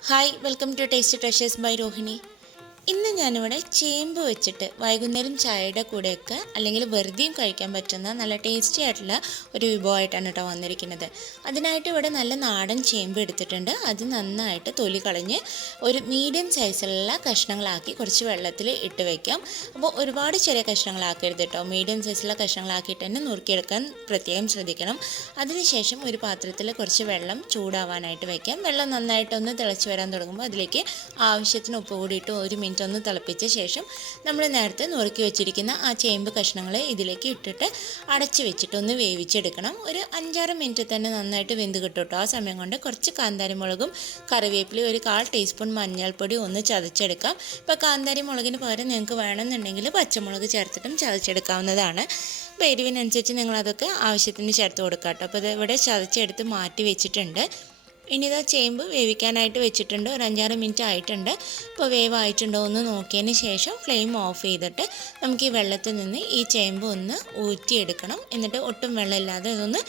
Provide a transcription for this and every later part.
hi welcome to taste treasures by Rohini ഇന്ന് ഞാനിവിടെ ചേമ്പ് വെച്ചിട്ട് വൈകുന്നേരം ചായയുടെ കൂടെയൊക്കെ അല്ലെങ്കിൽ വെറുതെയും കഴിക്കാൻ പറ്റുന്ന നല്ല ടേസ്റ്റി ആയിട്ടുള്ള ഒരു വിഭവമായിട്ടാണ് കേട്ടോ വന്നിരിക്കുന്നത്. അതിനായിട്ട് ഇവിടെ നല്ല നാടൻ ചേമ്പ് എടുത്തിട്ടുണ്ട്. അത് നന്നായിട്ട് തൊലി കളഞ്ഞ് ഒരു മീഡിയം സൈസിലുള്ള കഷ്ണങ്ങളാക്കി കുറച്ച് വെള്ളത്തിൽ ഇട്ട് വയ്ക്കാം അപ്പോൾ ഒരുപാട് ചെറിയ കഷ്ണങ്ങളാക്കരുത് കേട്ടോ. മീഡിയം സൈസിലുള്ള കഷ്ണങ്ങളാക്കിയിട്ട് തന്നെ നുറുക്കിയെടുക്കാൻ പ്രത്യേകം ശ്രദ്ധിക്കണം. അതിനുശേഷം ഒരു പാത്രത്തിൽ കുറച്ച് വെള്ളം ചൂടാവാനായിട്ട് വയ്ക്കാം വെള്ളം നന്നായിട്ടൊന്ന് തിളച്ച് വരാൻ തുടങ്ങുമ്പോൾ അതിലേക്ക് ആവശ്യത്തിന് ഉപ്പ് കൂടിയിട്ട് ഒരു ഒന്ന് തിളപ്പിച്ച ശേഷം നമ്മൾ നേരത്തെ നുറുക്കി വെച്ചിരിക്കുന്ന ആ ചേമ്പ് കഷ്ണങ്ങൾ ഇതിലേക്ക് ഇട്ടിട്ട് അടച്ച് വെച്ചിട്ട് ഒന്ന് വേവിച്ചെടുക്കണം. ഒരു അഞ്ചാറ് മിനിറ്റ് തന്നെ നന്നായിട്ട് വെന്ത് കേട്ടോ ആ സമയം കൊണ്ട് കുറച്ച് കാന്താരിമുളകും കറിവേപ്പിലയും ഒരു കാൽ ടീസ്പൂൺ മഞ്ഞൾപ്പൊടി ഒന്ന് ചതച്ചെടുക്കാം. ഇപ്പോൾ കാന്താരിമുളകിന് പകരം നിങ്ങൾക്ക് വേണമെന്നുണ്ടെങ്കിൽ പച്ചമുളക് ചേർത്തിട്ടും ചതച്ചെടുക്കാവുന്നതാണ്. അപ്പോൾ എരിവിനനുസരിച്ച് നിങ്ങളതൊക്കെ ആവശ്യത്തിന് ചേർത്ത് കൊടുക്കാം കേട്ടോ. അപ്പോൾ ഇത് ഇവിടെ ചതച്ചെടുത്ത് മാറ്റി വെച്ചിട്ടുണ്ട്. ഇനി ഇതാ ചേമ്പ് വേവിക്കാനായിട്ട് വെച്ചിട്ടുണ്ട്. ഒരു അഞ്ചാറ് മിനിറ്റ് ആയിട്ടുണ്ട്. ഇപ്പോൾ വേവായിട്ടുണ്ടോ എന്ന് നോക്കിയതിന് ശേഷം ഫ്ലെയിം ഓഫ് ചെയ്തിട്ട് നമുക്ക് ഈ വെള്ളത്തിൽ നിന്ന് ഈ ചേമ്പ് ഒന്ന് ഊറ്റിയെടുക്കണം. എന്നിട്ട് ഒട്ടും വെള്ളമില്ലാതെ ഇതൊന്ന്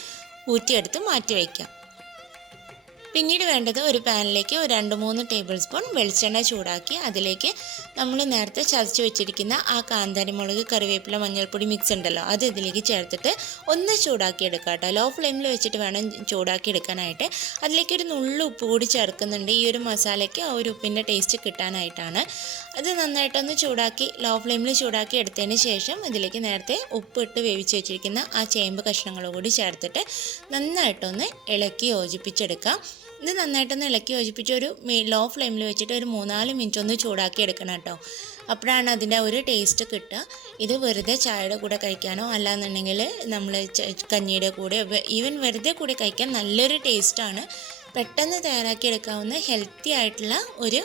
ഊറ്റിയെടുത്ത് മാറ്റി വയ്ക്കാം. പിന്നീട് വേണ്ടത് ഒരു പാനിലേക്ക് ഒരു രണ്ട് മൂന്ന് ടേബിൾ സ്പൂൺ വെളിച്ചെണ്ണ ചൂടാക്കി അതിലേക്ക് നമ്മൾ നേരത്തെ ചതച്ച് വെച്ചിരിക്കുന്ന ആ കാന്താരി മുളക് കറിവേപ്പില മഞ്ഞൾപ്പൊടി മിക്സ് ഉണ്ടല്ലോ അത് ഇതിലേക്ക് ചേർത്തിട്ട് ഒന്ന് ചൂടാക്കി എടുക്കാട്ടോ കേട്ടോ. ലോ ഫ്ലെയിമിൽ വെച്ചിട്ട് വേണം ചൂടാക്കി എടുക്കാനായിട്ട്. അതിലേക്ക് ഒരു നുള്ളു ഉപ്പ് കൂടി ചേർക്കുന്നുണ്ട്. ഈ ഒരു മസാലയ്ക്ക് ആ ഒരു ഉപ്പിന്റെ ടേസ്റ്റ് കിട്ടാനായിട്ടാണ്. അത് നന്നായിട്ടൊന്ന് ചൂടാക്കി ലോ ഫ്ലെയിമിൽ ചൂടാക്കി എടുത്തതിന് ശേഷം ഇതിലേക്ക് നേരത്തെ ഉപ്പിട്ട് വേവിച്ച് വെച്ചിരിക്കുന്ന ആ ചേമ്പ് കഷ്ണങ്ങൾ കൂടി ചേർത്തിട്ട് നന്നായിട്ടൊന്ന് ഇളക്കി യോജിപ്പിച്ചെടുക്കാം. ഇത് നന്നായിട്ടൊന്ന് ഇളക്കി യോജിപ്പിച്ച് ഒരു ലോ ഫ്ലെയിമിൽ വെച്ചിട്ട് ഒരു മൂന്നാൽ മിനിറ്റ് ഒന്ന് ചൂടാക്കി എടുക്കണം കേട്ടോ. അപ്പോഴാണ് അതിന്റെ ഒരു ടേസ്റ്റ് കിട്ടുക. ഇത് വെറുതെ ചായയുടെ കൂടെ കഴിക്കാനോ അല്ലാന്നുണ്ടെങ്കിൽ നമ്മൾ കഞ്ഞിയുടെ കൂടെ ഈവൻ വെറുതെ കൂടി കഴിക്കാൻ നല്ലൊരു ടേസ്റ്റാണ് പെട്ടെന്ന് തയ്യാറാക്കി എടുക്കാവുന്ന ഹെൽത്തി ആയിട്ടുള്ള ഒരു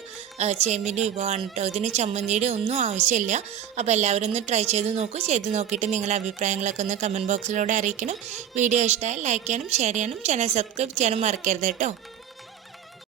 ചേമ്പിന്റെ വിഭവമാണ് കേട്ടോ. ഇതിന് ചമ്മന്തിയുടെ ഒന്നും ആവശ്യമില്ല. അപ്പോൾ എല്ലാവരും ഒന്ന് ട്രൈ ചെയ്ത് നോക്കൂ. ചെയ്ത് നോക്കിയിട്ട് നിങ്ങളുടെ അഭിപ്രായങ്ങളൊക്കെ ഒന്ന് കമന്റ് ബോക്സിലൂടെ അറിയിക്കണം. വീഡിയോ ഇഷ്ടമായി ലൈക്ക് ചെയ്യാനും ഷെയർ ചെയ്യാനും ചാനൽ സബ്സ്ക്രൈബ് ചെയ്യാനും മറക്കരുത് കേട്ടോ.